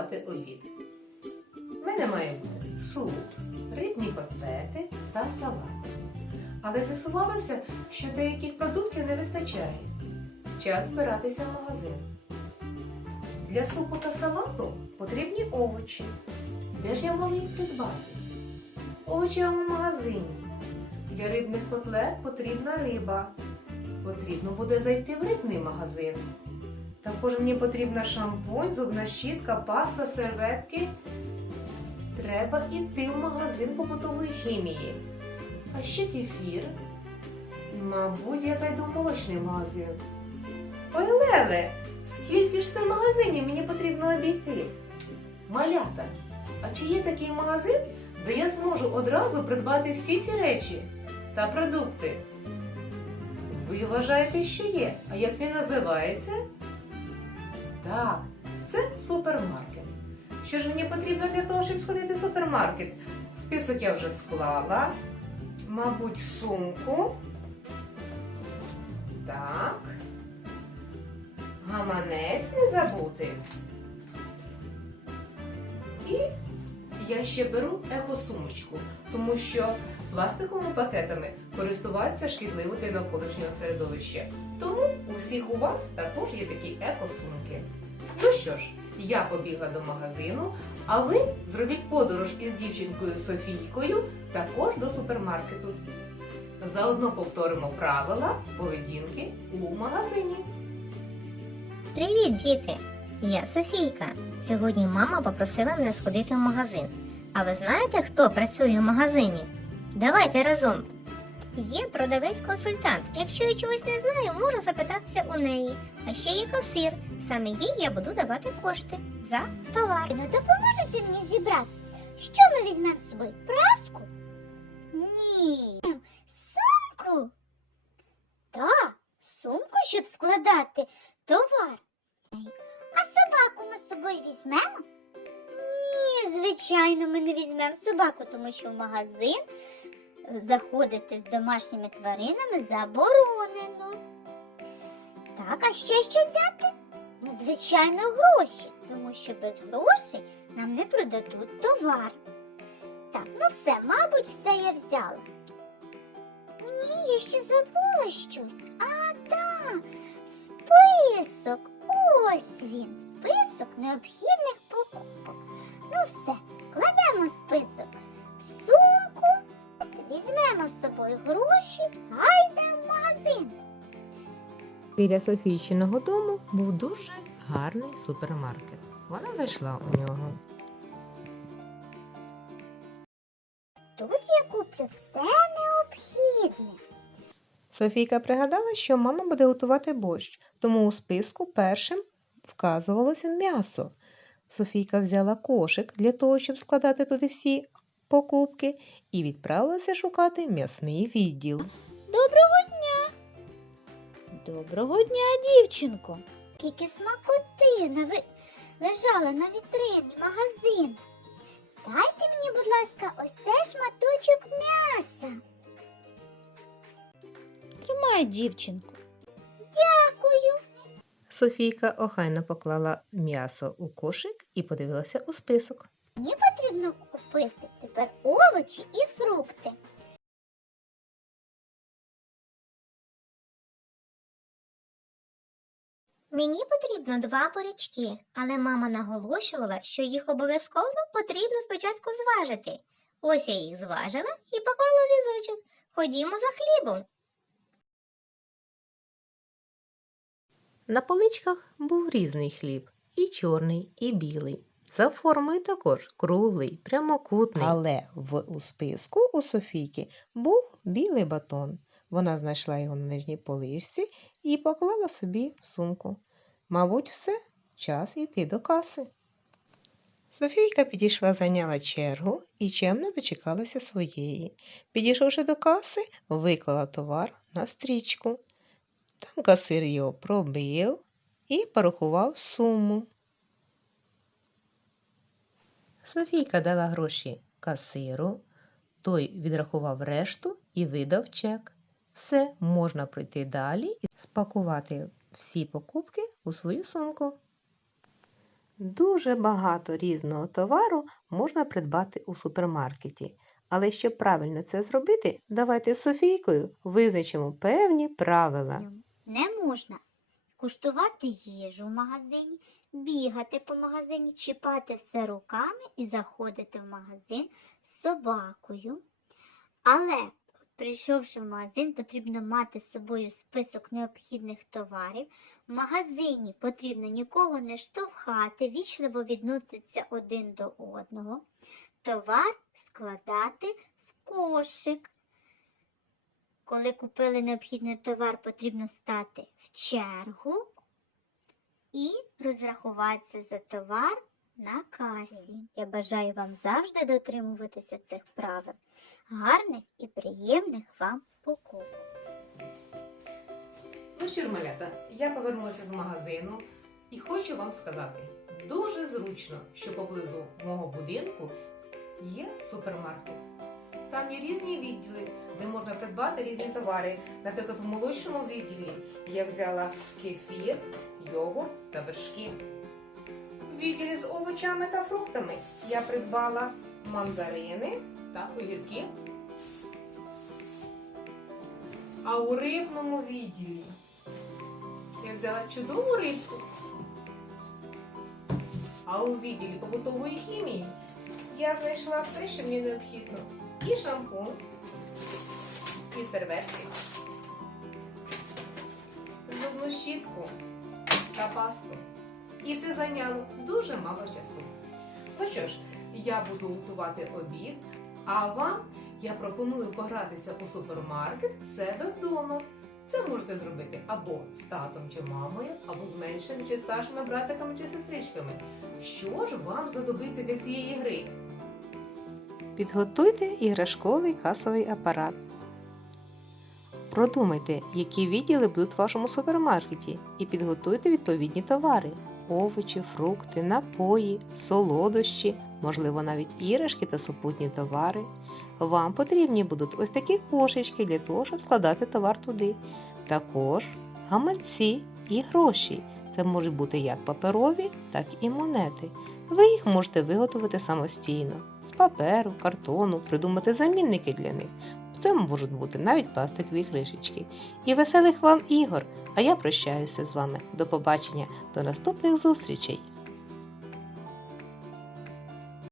готувати обід. У мене має бути суп, рибні котлети та салат. Але з'ясувалося, що деяких продуктів не вистачає. Час збиратися в магазин. Для супу та салату потрібні овочі. Де ж я можу їх придбати? Овочі в магазині. Для рибних котлет потрібна риба. Потрібно буде зайти в рибний магазин. Також мені потрібна шампунь, зубна щітка, паста, серветки. Треба йти в магазин побутової хімії. А ще кефір. Мабуть, я зайду в молочний магазин. Ой, Леле, скільки ж це магазинів мені потрібно обійти? Малята, а чи є такий магазин, де я зможу одразу придбати всі ці речі та продукти? Ви вважаєте, що є. А як він називається? Так, це супермаркет. Що ж мені потрібно для того, щоб сходити в супермаркет? Список я вже склала. Мабуть, сумку. Так. Гаманець не забути. І я ще беру екосумочку, тому що пластиковими пакетами користуватися шкідливо для навколишнього середовища. Тому у всіх у вас також є такі екосумки. Ну що ж, я побігла до магазину, а ви зробіть подорож із дівчинкою Софійкою також до супермаркету. Заодно повторимо правила поведінки у магазині. Привіт, діти! Я Софійка. Сьогодні мама попросила мене сходити в магазин. А ви знаєте, хто працює в магазині? Давайте разом. Є продавець-консультант. Якщо я чогось не знаю, можу запитатися у неї. А ще є касир. Саме їй я буду давати кошти за товар. Ну допоможете мені зібрати? Що ми візьмемо з собою? Праску? Ні. Сумку? Так, сумку, щоб складати товар. Собою візьмемо? Ні, звичайно, ми не візьмемо собаку, тому що в магазин заходити з домашніми тваринами заборонено. Так, а ще що взяти? Ну, звичайно, гроші, тому що без грошей нам не продадуть товар. Так, ну все, мабуть, все я взяла. Ні, я ще забула щось. А, так, список. Ось він, список необхідних покупок. Ну все, кладемо список в сумку, візьмемо з собою гроші, гайда в магазин. Біля Софійчиного дому був дуже гарний супермаркет. Вона зайшла у нього. Тут я куплю все необхідне. Софійка пригадала, що мама буде готувати борщ, тому у списку першим вказувалося м'ясо. Софійка взяла кошик для того, щоб складати туди всі покупки, і відправилася шукати м'ясний відділ. Доброго дня! Доброго дня, дівчинко. Скільки смакоти нави... лежала на вітрині магазин. Дайте мені, будь ласка, ось Тримай, дівчинко. Дякую. Софійка охайно поклала м'ясо у кошик і подивилася у список. Мені потрібно купити тепер овочі і фрукти. Мені потрібно два бурячки, але мама наголошувала, що їх обов'язково потрібно спочатку зважити. Ось я їх зважила і поклала в візочок. Ходімо за хлібом. На поличках був різний хліб і чорний, і білий. За формою також круглий, прямокутний. Але в у списку у Софійки був білий батон. Вона знайшла його на нижній поличці і поклала собі в сумку. Мабуть, все, час йти до каси. Софійка підійшла, зайняла чергу і чемно дочекалася своєї. Підійшовши до каси, виклала товар на стрічку. Там касир його пробив і порахував суму. Софійка дала гроші касиру, той відрахував решту і видав чек. Все, можна пройти далі і спакувати всі покупки у свою сумку. Дуже багато різного товару можна придбати у супермаркеті. Але щоб правильно це зробити, давайте з Софійкою визначимо певні правила. Не можна куштувати їжу в магазині, бігати по магазині, чіпати все руками і заходити в магазин з собакою. Але, прийшовши в магазин, потрібно мати з собою список необхідних товарів. В магазині потрібно нікого не штовхати, вічливо відноситися один до одного. Товар складати в кошик. Коли купили необхідний товар, потрібно стати в чергу і розрахуватися за товар на касі. Я бажаю вам завжди дотримуватися цих правил. Гарних і приємних вам покупок. Ну що малята, я повернулася з магазину і хочу вам сказати, дуже зручно, що поблизу мого будинку є супермаркет. Там є різні відділи, де можна придбати різні товари. Наприклад, в молочному відділі я взяла кефір, йогурт та вершки. В відділі з овочами та фруктами я придбала мандарини та огірки. А у рибному відділі я взяла чудову рибку. А у відділі побутової хімії я знайшла все, що мені необхідно. І шампунь, і серветки, зубну щітку та пасту. І це зайняло дуже мало часу. Ну що ж, я буду готувати обід, а вам я пропоную погратися у супермаркет в себе вдома. Це можете зробити або з татом чи мамою, або з меншими чи старшими братиками чи сестричками. Що ж вам знадобиться для цієї гри? Підготуйте іграшковий касовий апарат. Продумайте, які відділи будуть в вашому супермаркеті, і підготуйте відповідні товари: овочі, фрукти, напої, солодощі, можливо, навіть іграшки та супутні товари. Вам потрібні будуть ось такі кошечки для того, щоб складати товар туди. Також гаманці і гроші. Це можуть бути як паперові, так і монети. Ви їх можете виготовити самостійно з паперу, картону, придумати замінники для них. Це можуть бути навіть пластикові кришечки. І веселих вам ігор! А я прощаюся з вами. До побачення, до наступних зустрічей!